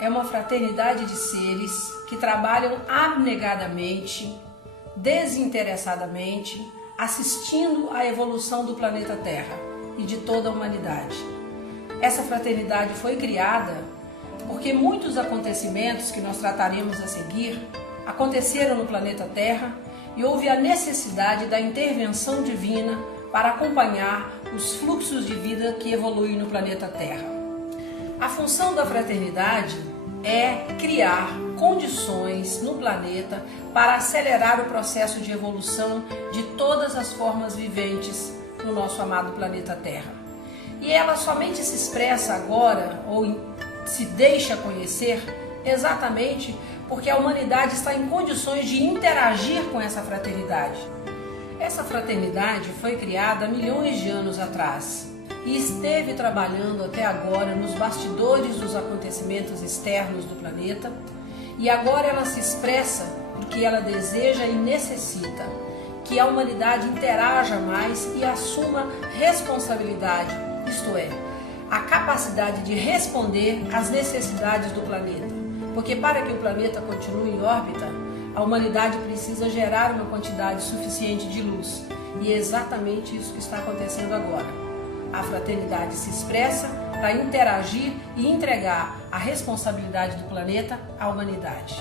É uma fraternidade de seres que trabalham abnegadamente, desinteressadamente, assistindo à evolução do planeta Terra e de toda a humanidade. Essa fraternidade foi criada porque muitos acontecimentos que nós trataremos a seguir aconteceram no planeta Terra e houve a necessidade da intervenção divina para acompanhar os fluxos de vida que evoluem no planeta Terra. A função da fraternidade é criar condições no planeta para acelerar o processo de evolução de todas as formas viventes no nosso amado planeta Terra. E ela somente se expressa agora, ou se deixa conhecer, exatamente porque a humanidade está em condições de interagir com essa fraternidade. Essa fraternidade foi criada há milhões de anos atrás e esteve trabalhando até agora nos bastidores dos acontecimentos externos do planeta, e agora ela se expressa porque ela deseja e necessita que a humanidade interaja mais e assuma responsabilidade, isto é, a capacidade de responder às necessidades do planeta. Porque para que o planeta continue em órbita, a humanidade precisa gerar uma quantidade suficiente de luz. E é exatamente isso que está acontecendo agora. A fraternidade se expressa para interagir e entregar a responsabilidade do planeta à humanidade.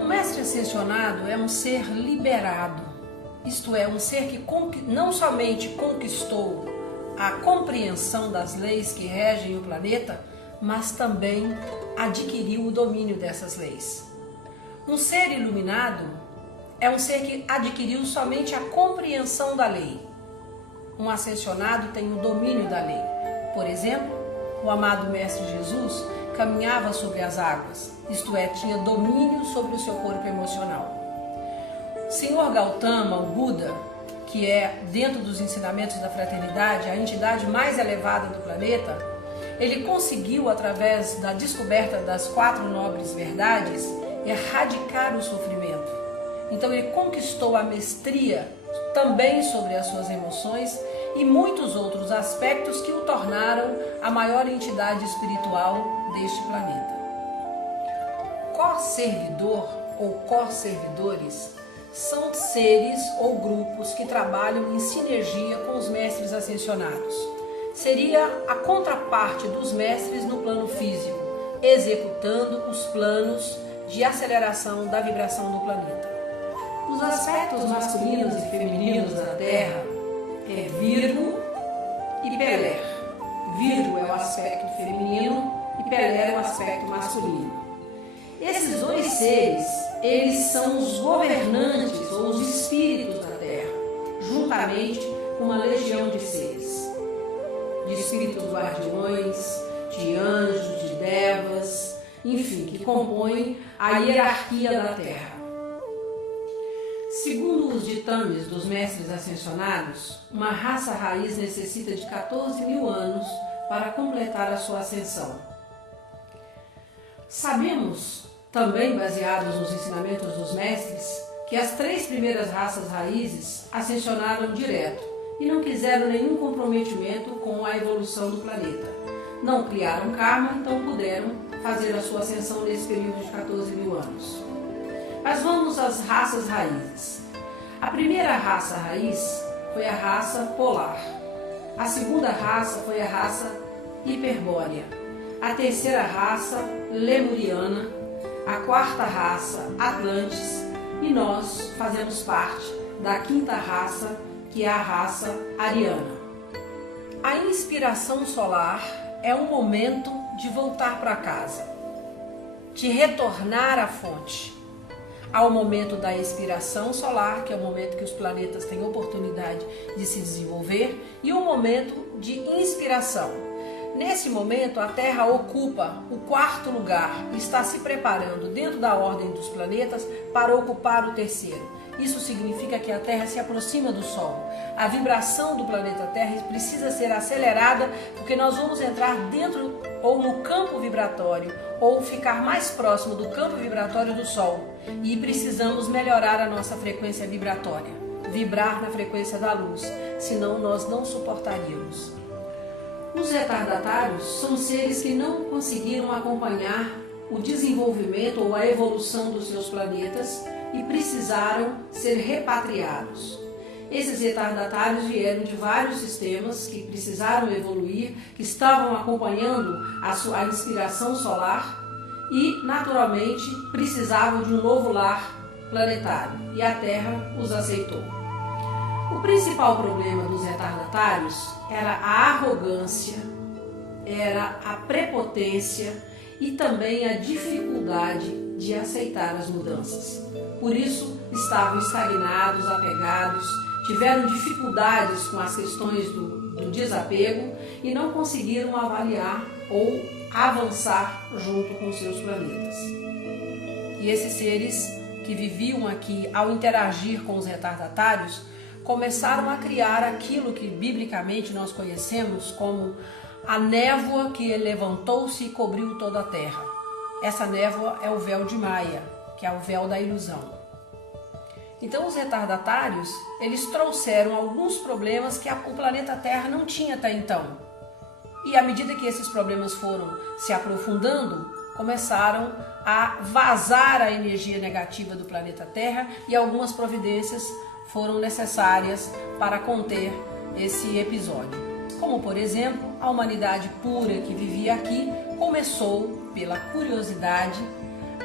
O mestre ascensionado é um ser liberado, isto é, um ser que não somente conquistou a compreensão das leis que regem o planeta, mas também adquiriu o domínio dessas leis. Um ser iluminado é um ser que adquiriu somente a compreensão da lei. Um ascensionado tem o domínio da lei. Por exemplo, o amado Mestre Jesus caminhava sobre as águas, isto é, tinha domínio sobre o seu corpo emocional. O Senhor Gautama, o Buda, que é, dentro dos ensinamentos da fraternidade, a entidade mais elevada do planeta, ele conseguiu, através da descoberta das 4 nobres verdades, erradicar o sofrimento. Então ele conquistou a mestria também sobre as suas emoções e muitos outros aspectos que o tornaram a maior entidade espiritual deste planeta. Co-servidor ou co-servidores são seres ou grupos que trabalham em sinergia com os mestres ascensionados. Seria a contraparte dos mestres no plano físico, executando os planos de aceleração da vibração do planeta. Os aspectos masculinos e femininos da Terra é Virgo e Peler. Virgo é o aspecto feminino e Peler é o aspecto masculino. Esses dois seres, eles são os governantes ou os espíritos da Terra, juntamente com uma legião de seres, de espíritos guardiões, de anjos, de devas, enfim, que compõem a hierarquia da Terra. Segundo os ditames dos mestres ascensionados, uma raça raiz necessita de 14.000 anos para completar a sua ascensão. Sabemos, também baseados nos ensinamentos dos mestres, que as 3 primeiras raças raízes ascensionaram direto e não quiseram nenhum comprometimento com a evolução do planeta. Não criaram karma, então puderam fazer a sua ascensão nesse período de 14.000 anos. Mas vamos às raças raízes. A primeira raça raiz foi a raça polar. A segunda raça foi a raça hiperbórea. A terceira raça lemuriana. A quarta raça Atlantes. E nós fazemos parte da quinta raça, que é a raça ariana. A inspiração solar é um momento de voltar para casa, de retornar à fonte. Há o momento da expiração solar, que é o momento que os planetas têm oportunidade de se desenvolver, e o momento de inspiração. Nesse momento, a Terra ocupa o 4º lugar e está se preparando dentro da ordem dos planetas para ocupar o 3º. Isso significa que a Terra se aproxima do Sol. A vibração do planeta Terra precisa ser acelerada porque nós vamos entrar dentro ou no campo vibratório ou ficar mais próximo do campo vibratório do Sol. E precisamos melhorar a nossa frequência vibratória, vibrar na frequência da luz, senão nós não suportaríamos. Os retardatários são seres que não conseguiram acompanhar o desenvolvimento ou a evolução dos seus planetas e precisaram ser repatriados. Esses retardatários vieram de vários sistemas que precisaram evoluir, que estavam acompanhando a inspiração solar e, naturalmente, precisavam de um novo lar planetário, e a Terra os aceitou. O principal problema dos retardatários era a arrogância, era a prepotência e também a dificuldade de aceitar as mudanças. Por isso, estavam estagnados, apegados, tiveram dificuldades com as questões do desapego e não conseguiram avaliar ou avançar junto com seus planetas. E esses seres que viviam aqui, ao interagir com os retardatários, começaram a criar aquilo que biblicamente nós conhecemos como a névoa que levantou-se e cobriu toda a terra. Essa névoa é o véu de Maia, que é o véu da ilusão. Então os retardatários, eles trouxeram alguns problemas que o planeta Terra não tinha até então. E à medida que esses problemas foram se aprofundando, começaram a vazar a energia negativa do planeta Terra e algumas providências foram necessárias para conter esse episódio. Como, por exemplo, a humanidade pura que vivia aqui começou, pela curiosidade,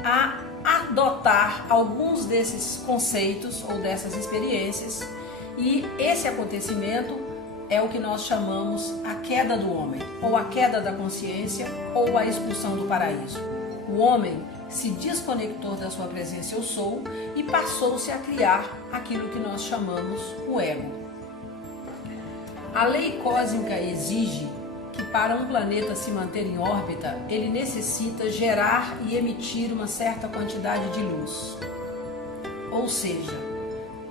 a adotar alguns desses conceitos ou dessas experiências, e esse acontecimento é o que nós chamamos a queda do homem, ou a queda da consciência, ou a expulsão do paraíso. O homem se desconectou da sua presença eu sou e passou-se a criar aquilo que nós chamamos o ego. A lei cósmica exige que para um planeta se manter em órbita, ele necessita gerar e emitir uma certa quantidade de luz. Ou seja,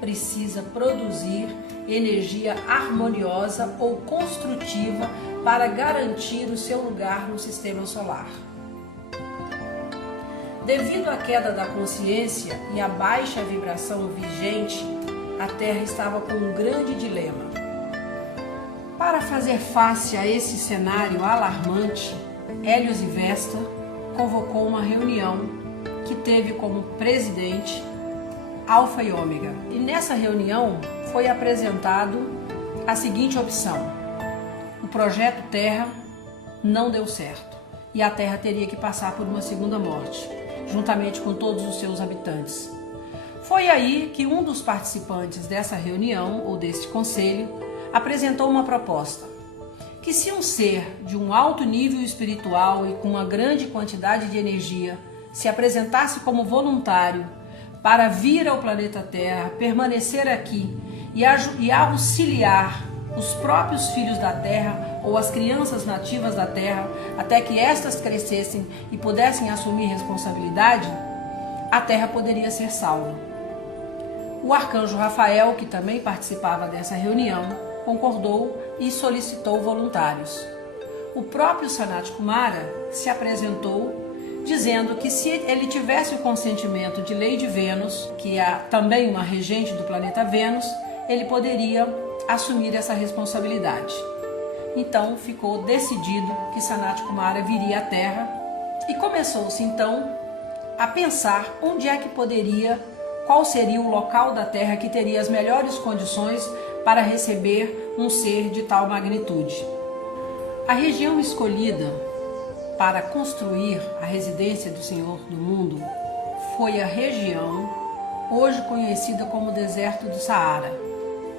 precisa produzir energia harmoniosa ou construtiva para garantir o seu lugar no sistema solar. Devido à queda da consciência e à baixa vibração vigente, a Terra estava com um grande dilema. Para fazer face a esse cenário alarmante, Hélios e Vesta convocou uma reunião que teve como presidente Alfa e Ômega. E nessa reunião foi apresentado a seguinte opção: o projeto Terra não deu certo e a Terra teria que passar por uma segunda morte, juntamente com todos os seus habitantes. Foi aí que um dos participantes dessa reunião ou deste conselho apresentou uma proposta, que se um ser de um alto nível espiritual e com uma grande quantidade de energia se apresentasse como voluntário para vir ao planeta Terra, permanecer aqui e auxiliar os próprios filhos da Terra ou as crianças nativas da Terra até que estas crescessem e pudessem assumir responsabilidade, a Terra poderia ser salva. O arcanjo Rafael, que também participava dessa reunião, concordou e solicitou voluntários. O próprio Sanat Kumara se apresentou dizendo que se ele tivesse o consentimento de Lady Vênus, que é também uma regente do planeta Vênus, ele poderia assumir essa responsabilidade. Então ficou decidido que Sanat Kumara viria à Terra e começou-se então a pensar onde é que poderia, qual seria o local da Terra que teria as melhores condições para receber um ser de tal magnitude. A região escolhida para construir a residência do Senhor do Mundo foi a região hoje conhecida como Deserto do Saara,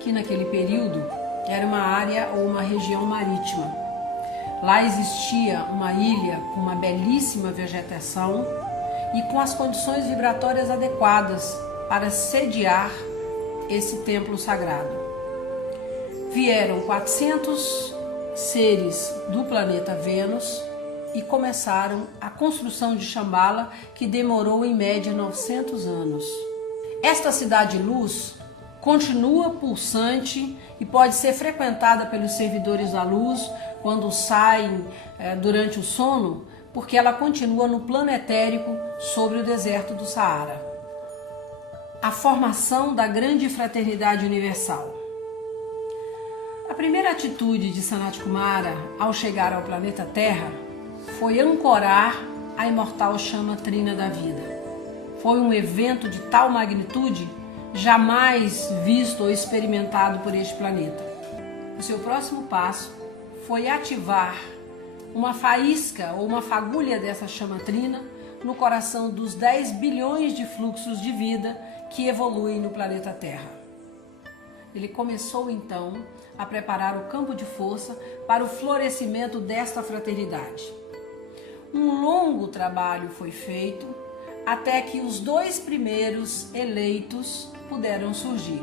que naquele período era uma área ou uma região marítima. Lá existia uma ilha com uma belíssima vegetação e com as condições vibratórias adequadas para sediar esse templo sagrado. Vieram 400 seres do planeta Vênus e começaram a construção de Shambhala, que demorou em média 900 anos. Esta cidade-luz continua pulsante e pode ser frequentada pelos servidores da luz quando saem durante o sono, porque ela continua no plano etérico sobre o deserto do Saara. A formação da grande fraternidade universal. A primeira atitude de Sanat Kumara ao chegar ao planeta Terra foi ancorar a imortal chama trina da vida. Foi um evento de tal magnitude jamais visto ou experimentado por este planeta. O seu próximo passo foi ativar uma faísca ou uma fagulha dessa chama trina no coração dos 10 bilhões de fluxos de vida que evoluem no planeta Terra. Ele começou então a preparar o campo de força para o florescimento desta fraternidade. Um longo trabalho foi feito até que os 2 primeiros eleitos puderam surgir.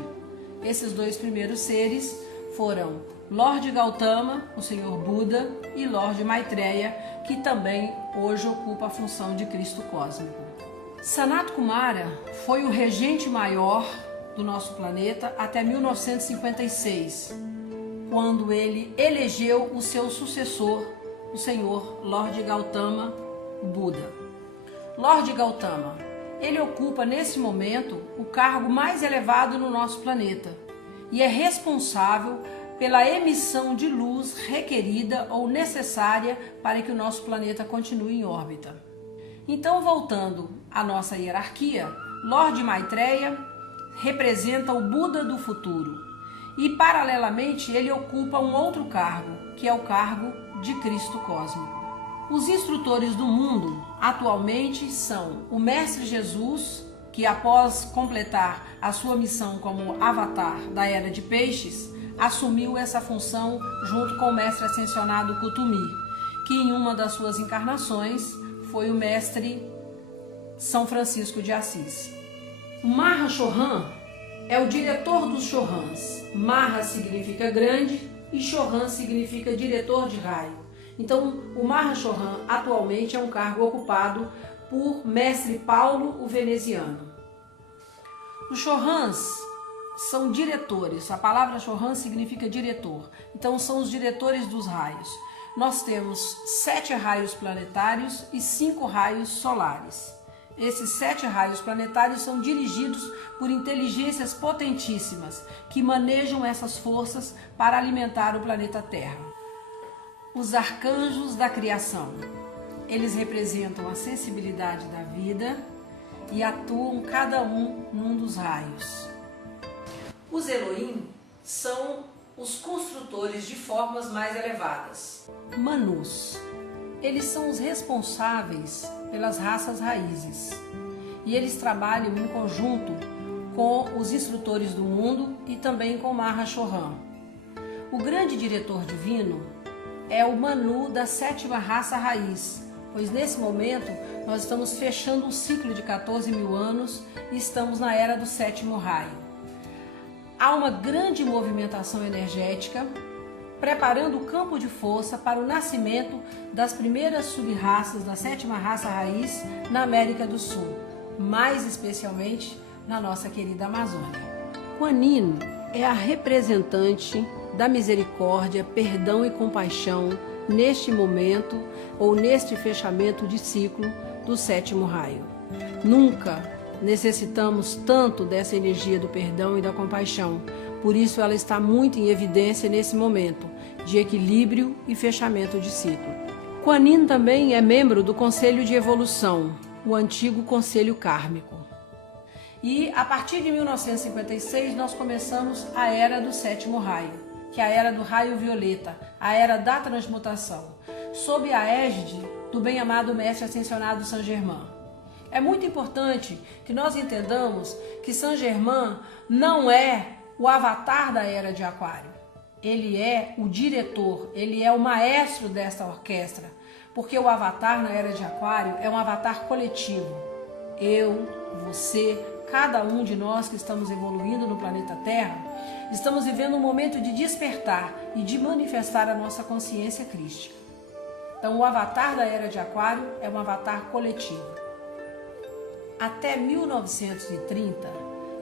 Esses 2 primeiros seres foram Lord Gautama, o Senhor Buda, e Lord Maitreya, que também hoje ocupa a função de Cristo cósmico. Sanat Kumara foi o regente maior do nosso planeta até 1956, quando ele elegeu o seu sucessor, o Senhor Lord Gautama Buda. Lord Gautama, ele ocupa nesse momento o cargo mais elevado no nosso planeta e é responsável pela emissão de luz requerida ou necessária para que o nosso planeta continue em órbita. Então, voltando à nossa hierarquia, Lord Maitreya representa o Buda do futuro e, paralelamente, ele ocupa um outro cargo, que é o cargo de Cristo cósmico. Os instrutores do mundo atualmente são o Mestre Jesus, que após completar a sua missão como avatar da Era de Peixes, assumiu essa função junto com o Mestre Ascensionado Kuthumi, que em uma das suas encarnações foi o Mestre São Francisco de Assis. O Mahashohan é o diretor dos Shohans. Maha significa grande e Shohan significa diretor de raio. Então, o Mahashohan atualmente é um cargo ocupado por Mestre Paulo o Veneziano. Os Shohans são diretores. A palavra Shohan significa diretor. Então, são os diretores dos raios. Nós temos 7 raios planetários e 5 raios solares. Esses 7 raios planetários são dirigidos por inteligências potentíssimas que manejam essas forças para alimentar o planeta Terra. Os arcanjos da criação. Eles representam a sensibilidade da vida e atuam cada um num dos raios. Os Elohim são os construtores de formas mais elevadas. Manus. Eles são os responsáveis pelas raças raízes. E eles trabalham em conjunto com os instrutores do mundo e também com Mahashohan. O grande diretor divino é o Manu da 7ª raça raiz, pois nesse momento nós estamos fechando um ciclo de 14 mil anos e estamos na era do 7º raio. Há uma grande movimentação energética preparando o campo de força para o nascimento das primeiras sub-raças da 7ª raça raiz na América do Sul, mais especialmente na nossa querida Amazônia. Kuan Yin é a representante da misericórdia, perdão e compaixão neste momento ou neste fechamento de ciclo do 7º raio. Nunca necessitamos tanto dessa energia do perdão e da compaixão, por isso ela está muito em evidência nesse momento de equilíbrio e fechamento de ciclo. Kuan Yin também é membro do Conselho de Evolução, o antigo Conselho Kármico. E a partir de 1956 nós começamos a era do 7º raio, que é a era do raio violeta, a era da transmutação, sob a égide do bem-amado Mestre Ascensionado Saint Germain. É muito importante que nós entendamos que Saint Germain não é o avatar da era de Aquário. Ele é o diretor, ele é o maestro desta orquestra, porque o avatar na era de Aquário é um avatar coletivo. Eu, você, cada um de nós que estamos evoluindo no planeta Terra, estamos vivendo um momento de despertar e de manifestar a nossa consciência crística. Então, o avatar da era de Aquário é um avatar coletivo. Até 1930,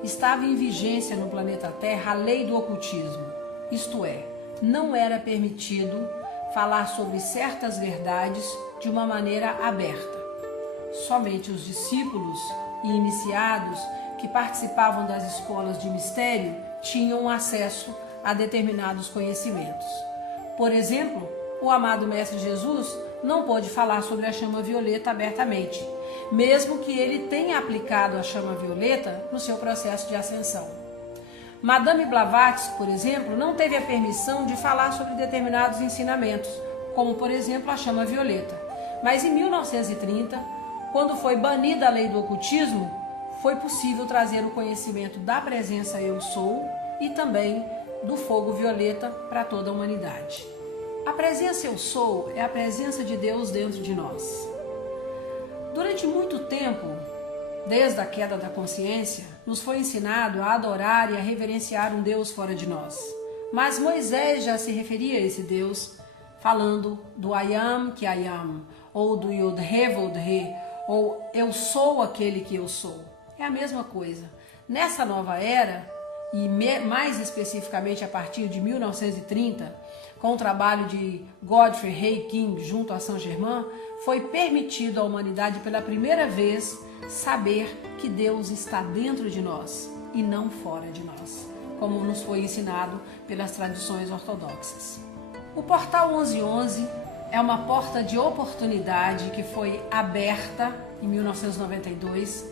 estava em vigência no planeta Terra a lei do ocultismo, isto é, não era permitido falar sobre certas verdades de uma maneira aberta. Somente os discípulos e iniciados que participavam das escolas de mistério tinham acesso a determinados conhecimentos. Por exemplo, o amado Mestre Jesus não pôde falar sobre a chama violeta abertamente, mesmo que ele tenha aplicado a chama violeta no seu processo de ascensão. Madame Blavatsky, por exemplo, não teve a permissão de falar sobre determinados ensinamentos, como por exemplo a chama violeta. Mas em 1930, quando foi banida a lei do ocultismo, foi possível trazer o conhecimento da presença Eu Sou e também do fogo violeta para toda a humanidade. A presença Eu Sou é a presença de Deus dentro de nós. Durante muito tempo, desde a queda da consciência, nos foi ensinado a adorar e a reverenciar um Deus fora de nós. Mas Moisés já se referia a esse Deus falando do I am que I am, ou do Yod-He Vod-He, ou eu sou aquele que eu sou. É a mesma coisa. Nessa nova era, e mais especificamente a partir de 1930, com o trabalho de Godfrey Hay King junto a Saint-Germain, foi permitido à humanidade pela primeira vez saber que Deus está dentro de nós e não fora de nós, como nos foi ensinado pelas tradições ortodoxas. O Portal 1111 é uma porta de oportunidade que foi aberta em 1992,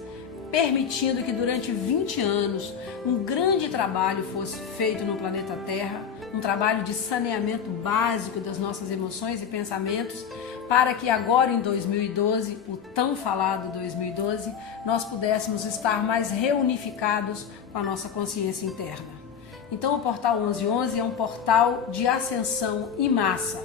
permitindo que durante 20 anos um grande trabalho fosse feito no planeta Terra, um trabalho de saneamento básico das nossas emoções e pensamentos, para que agora em 2012, o tão falado 2012, nós pudéssemos estar mais reunificados com a nossa consciência interna. Então o Portal 1111 é um portal de ascensão em massa.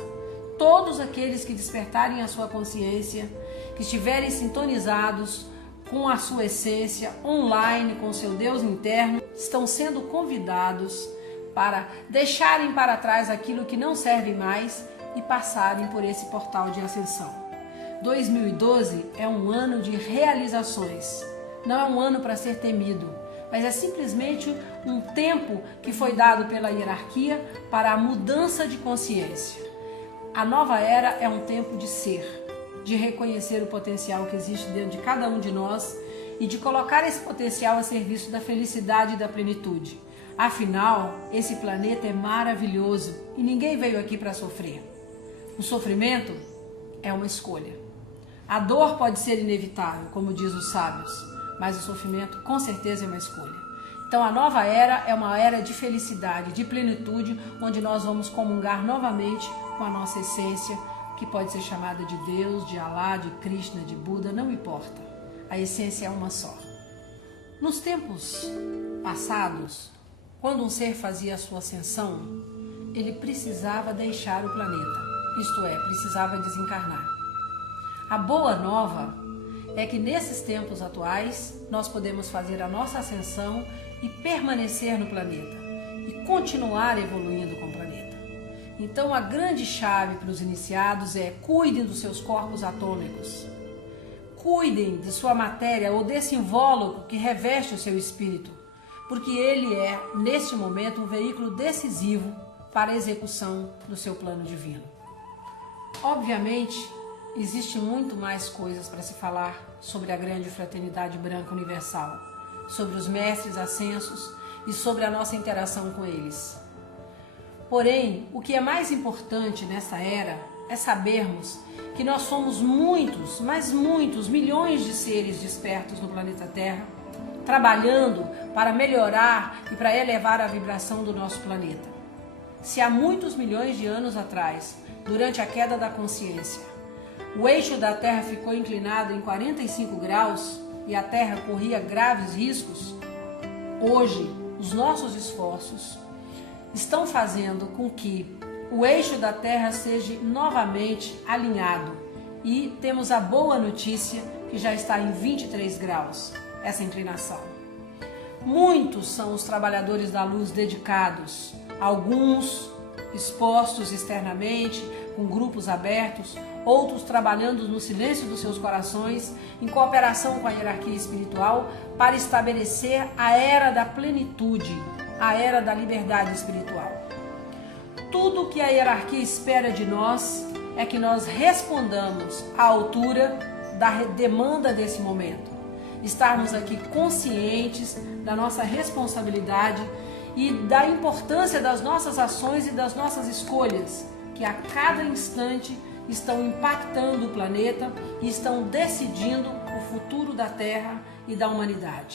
Todos aqueles que despertarem a sua consciência, que estiverem sintonizados com a sua essência, online, com o seu Deus interno, estão sendo convidados para deixarem para trás aquilo que não serve mais e passarem por esse portal de ascensão. 2012 é um ano de realizações, não é um ano para ser temido, mas é simplesmente um tempo que foi dado pela hierarquia para a mudança de consciência. A nova era é um tempo de ser, de reconhecer o potencial que existe dentro de cada um de nós e de colocar esse potencial a serviço da felicidade e da plenitude. Afinal, esse planeta é maravilhoso e ninguém veio aqui para sofrer. O sofrimento é uma escolha. A dor pode ser inevitável, como diz os sábios, mas o sofrimento com certeza é uma escolha. Então a nova era é uma era de felicidade, de plenitude, onde nós vamos comungar novamente com a nossa essência, que pode ser chamada de Deus, de Alá, de Krishna, de Buda, não importa. A essência é uma só. Nos tempos passados, quando um ser fazia a sua ascensão, ele precisava deixar o planeta, isto é, precisava desencarnar. A boa nova é que nesses tempos atuais nós podemos fazer a nossa ascensão e permanecer no planeta e continuar evoluindo com o planeta. Então a grande chave para os iniciados é: cuidem dos seus corpos atômicos, cuidem de sua matéria ou desse invólucro que reveste o seu espírito, porque ele é, neste momento, um veículo decisivo para a execução do seu plano divino. Obviamente, existe muito mais coisas para se falar sobre a grande fraternidade branca universal, sobre os mestres ascensos e sobre a nossa interação com eles. Porém, o que é mais importante nessa era é sabermos que nós somos muitos, mas muitos, milhões de seres despertos no planeta Terra, trabalhando para melhorar e para elevar a vibração do nosso planeta. Se há muitos milhões de anos atrás, durante a queda da consciência, o eixo da Terra ficou inclinado em 45 graus e a Terra corria graves riscos, hoje os nossos esforços estão fazendo com que o eixo da Terra seja novamente alinhado e temos a boa notícia que já está em 23 graus essa inclinação. Muitos são os trabalhadores da luz dedicados, alguns expostos externamente, com grupos abertos, outros trabalhando no silêncio dos seus corações, em cooperação com a hierarquia espiritual, para estabelecer a era da plenitude, a era da liberdade espiritual. Tudo que a hierarquia espera de nós é que nós respondamos à altura da demanda desse momento. Estarmos aqui conscientes da nossa responsabilidade e da importância das nossas ações e das nossas escolhas, que a cada instante estão impactando o planeta e estão decidindo o futuro da Terra e da humanidade.